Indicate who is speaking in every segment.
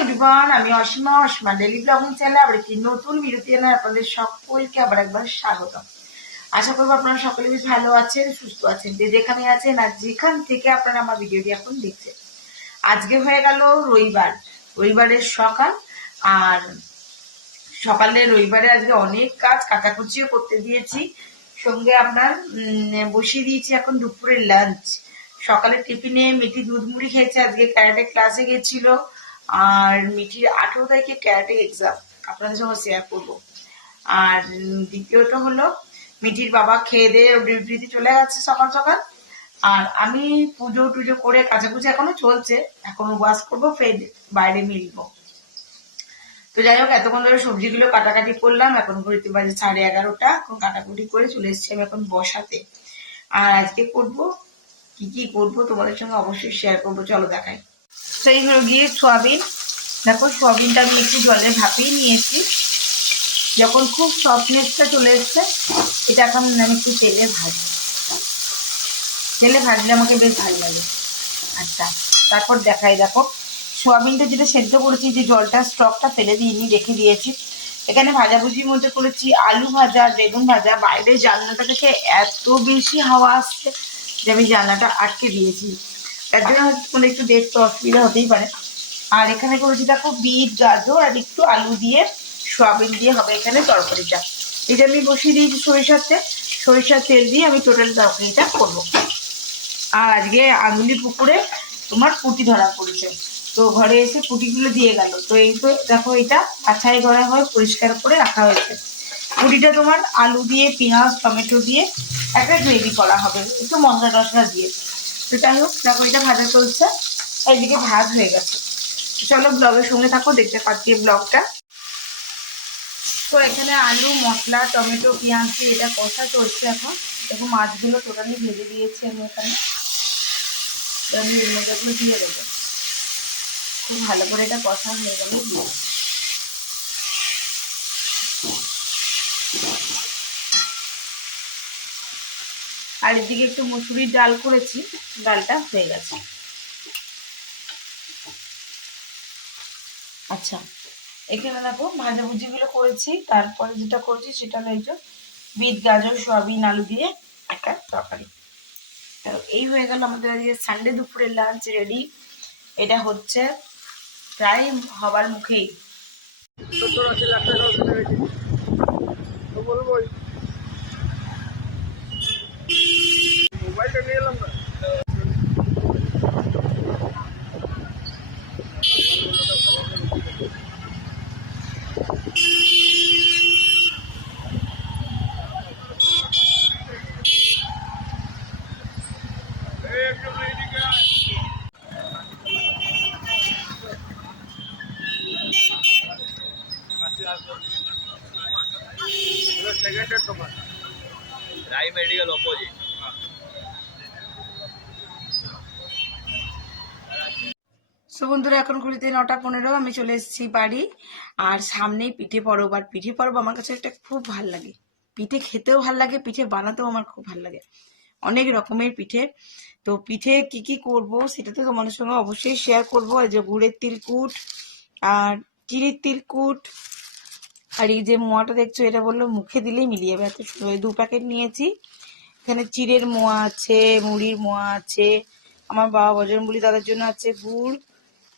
Speaker 1: Everyone আমি Asima Asima daily blogging চ্যানেলে আবার একটি নতুন বিরতি এনে আপনাদের সকলকে আবার একবার স্বাগত আশা করব আপনারা সকলে বেশ ভালো আছেন, সুস্থ আছেন। যে যেখানে আছেন আর যেখান থেকে আপনারা আমার ভিডিওটি এখন দেখছেন। আজকে হয়ে গেল রবিবার। রবিবারের সকাল, আর সকালে রবিবারে আজকে অনেক কাজ কাটাকুচিও করতে দিয়েছি। সঙ্গে আপনার বসিয়ে দিয়েছি এখন দুপুরের লাঞ্চ সকালে টিফিনে মিঠি দুধ মুড়ি খেয়েছে, আজকে ক্যারাটে ক্লাসে গেছিল। আর মিঠির আঠেরো তারিখে ক্যারাটে এক্সাম আপনাদের সঙ্গে শেয়ার করব। আর উম, দ্বিতীয়ত হলো মিঠির বাবা খেয়ে দিয়ে ডিউটিতে চলে গেছে সকাল সকাল। আর আমি পুজো টুজো করে কাচাকুচি এখনও চলছে এখন ওয়াশ করব ফের বাইরে মিলবো। তো যাই হোক এতক্ষণ ধরে সবজিগুলো কাটাকাটি করলাম এখন ঘড়িতে বাজে সাড়ে এগারোটা এখন কাটাকুটি করে চলে এসেছি আমি এখন বসাতে। আর আজকে করব কি কি করব তোমাদের সঙ্গে অবশ্যই শেয়ার করব চলো দেখাই। সেই হলো গিয়ে সোয়াবিন, দেখো সোয়াবিনটা আমি একটু জলে ভাপিয়ে নিয়েছি। যখন খুব সফটনেসটা চলে এসছে, এটা এখন আমি একটু তেলে ভাজি তেলে ভাজলে আমাকে বেশ ভালো লাগে। আচ্ছা তারপর দেখাই, দেখো, সোয়াবিনটা যেটা সেদ্ধ করেছি, যে জলটা, স্টকটা ফেলে দিইনি, রেখে দিয়েছি। এখানে ভাজাভুজির মধ্যে করেছি আলু ভাজা, বেগুন ভাজা, বাইরের জানলাটা থেকে এত বেশি হাওয়া আসছে যে আমি জানলাটা আটকে দিয়েছি। তার জন্য তোমাদের একটু দেখতে অসুবিধা হতেই পারে। আর এখানে করেছি দেখো বিট, গাজর আর একটু আলু দিয়ে, সোয়াবিন দিয়ে হবে এখানে তরকারিটা। এটা আমি বসিয়ে দিয়েছি সরিষার তেল সরিষার তেল দিয়ে আমি টোটাল তরকারিটা করব। আর আজকে আঙুলি পুকুরে তোমার পুঁটি ধরা পড়েছে। তো ঘরে এসে পুঁটিগুলো দিয়ে গেল। তো এই তো দেখো এটা বাছাই করা হয় পরিষ্কার করে রাখা হয়েছে। পুঁটিটা তোমার আলু দিয়ে, পেঁয়াজ, টমেটো দিয়ে, একটা গ্রেভি করা হবে। একটু মশলা টসলা দিয়ে। তো যাই হোক, দেখো এটা ভাজা চলছে। এইদিকে ভাত হয়ে গেছে। চলো ব্লগের সঙ্গে থাকো, দেখতে পাচ্ছি ব্লগটা তো এখানে আলু, মশলা, টমেটো, পেঁয়াজ, এটা কষা চলছে এখন। দেখো মাছগুলো টোটালি ভেজে দিয়েছি আমি এখানে। আমি এর মধ্যে দিয়ে দেবো। খুব ভালো করে এটা কষা হয়ে গেলে। আর এদিকে একটু মুসুরির ডাল করেছি, ডালটা হয়ে গেছে। আচ্ছা এখানে দেখো ভাজাভুজিগুলো করেছি, তারপরে যেটা করেছি সেটা হলো এই যে বিট, গাজর, সয়াবিন, আলু দিয়ে একটা তরকারি। তো এই হয়ে গেল আমাদের আজকে সানডে দুপুরের লাঞ্চ রেডি এটা হচ্ছে প্রায় হবার মুখেই
Speaker 2: সত্তর আশি লাখ টাকা ওখানে রেখে তো বলবোই মোবাইলটা নিয়ে এলাম না এই একটু এদিকে আয়। এটা সেকেন্ডের দোকান
Speaker 3: রাই মেডিকেল অপোজিট
Speaker 1: সো বন্ধুরা, এখন ঘুরিতে নটা পনেরো, আমি চলে এসেছি বাড়ি। আর সামনেই পিঠে পরব, আর পিঠে পরব আমার কাছে একটা খুব ভালো লাগে। পিঠে খেতেও ভালো লাগে, পিঠে বানাতেও আমার খুব ভালো লাগে। অনেক রকমের পিঠে। তো পিঠে কি কি করব সেটা তো তোমাদের সঙ্গে অবশ্যই শেয়ার করব। যে গুড়ের তিলকুট আর চিনির তিলকুট আর এই যে মোয়াটা দেখছ, এটা বলল মুখে দিলেই মিলিয়ে যাবে। এত। দু প্যাকেট নিয়েছি। এখানে চিড়ের মোয়া আছে, মুড়ির মোয়া আছে, আমার বাবা বজরঙ্গলি দাদার জন্য আছে গুড়।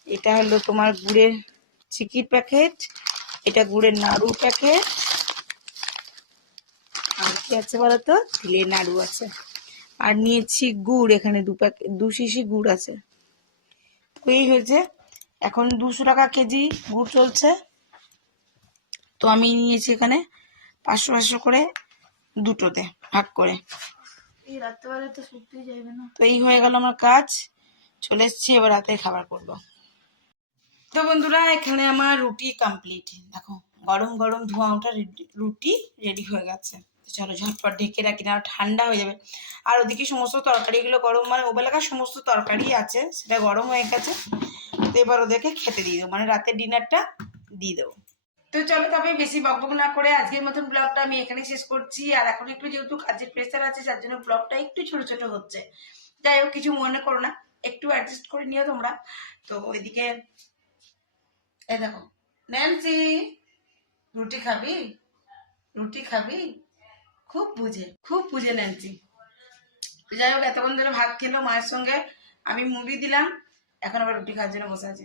Speaker 1: এটা হলো তোমার গুড়ের চিকির প্যাকেট, এটা গুড়ের নাড়ু প্যাকেট। আর কি আছে বলতো? তিলের নাড়ু আছে। আর নিয়েছি গুড়, এখানে দু প্যাকেট দু শিশি গুড় আছে। এই হয়েছে। এখন দুশো টাকা কেজি গুড় চলছে। তো আমি নিয়েছি এখানে পাঁচশো পাঁচশো করে দুটোতে ভাগ করে।
Speaker 4: তো
Speaker 1: এই হয়ে গেল আমার কাজ। চলে এসেছি এবার রাতে খাবার করব। তো বন্ধুরা এখানে আমার রুটি কমপ্লিট দেখো গরম গরম ধোঁয়া ওঠা রুটি রেডি হয়ে গেছে। চলো ঝটপট ঢেকে রাখি না ঠান্ডা হয়ে যাবে। আর ওদিকে সমস্ত তরকারিগুলো গরম মানে ওবেলাকার সমস্ত তরকারি আছে সেটা গরম হয়ে গেছে। তো এবার ওদেরকে খেতে দিয়ে দেবো মানে রাতের ডিনারটা দিয়ে দেবো। তো চলো তবে বেশি বকবক না করে আজকের মতন ব্লগটা আমি এখানে শেষ করছি। আর এখন একটু যেহেতু কাজের প্রেসার আছে যার জন্য ব্লগটা একটু ছোট ছোট হচ্ছে। যাই হোক, কিছু মনে করো না, একটু অ্যাডজাস্ট করে নিও তোমরা। তো ওইদিকে, এই দেখো ন্যান্সি রুটি খাবি? রুটি খাবি? খুব বুঝে খুব বুঝে ন্যান্সি যাই হোক, এতক্ষণ ধরে ভাত খেলো মায়ের সঙ্গে, আমি মুভি দিলাম, এখন আবার রুটি খাওয়ার জন্য বসে আছে।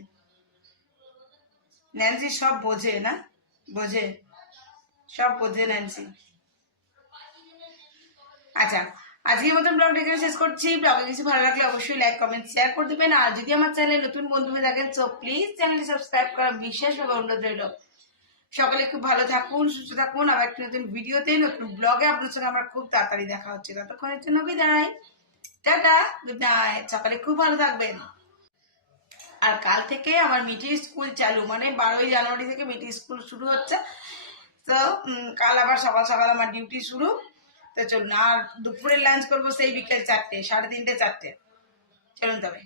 Speaker 1: ন্যান্সি সব বোঝে, না? বোঝে? সব বোঝে ন্যান্সি আচ্ছা আজকের মতন ব্লগটা এখানে শেষ করছি। ব্লগে কিছু ভালো লাগলে অবশ্যই লাইক কমেন্ট শেয়ার করে দেবেন। আর যদি আমার চ্যানেলে নতুন বন্ধু হয়ে থাকেন তো প্লিজ চ্যানেলটি সাবস্ক্রাইব করা বিশেষভাবে অনুরোধ রইল। সকলে খুব ভালো থাকুন, সুস্থ থাকুন। আবার একটি নতুন ভিডিওতে, নতুন ব্লগে আপনার সঙ্গে আমার খুব তাড়াতাড়ি দেখা হচ্ছে। ততক্ষণের জন্য বিদায়। টাটা গুড নাইট সকালে খুব ভালো থাকবেন। আর কাল থেকে আমার মিটি স্কুল চালু মানে বারোই জানুয়ারি থেকে মিটি স্কুল শুরু হচ্ছে। তো কাল আবার সকাল সকাল আমার ডিউটি শুরু। তো চলুন, আর দুপুরে লাঞ্চ করব সেই বিকেল চারটে, সাড়ে তিনটে চারটে। চলুন তবে।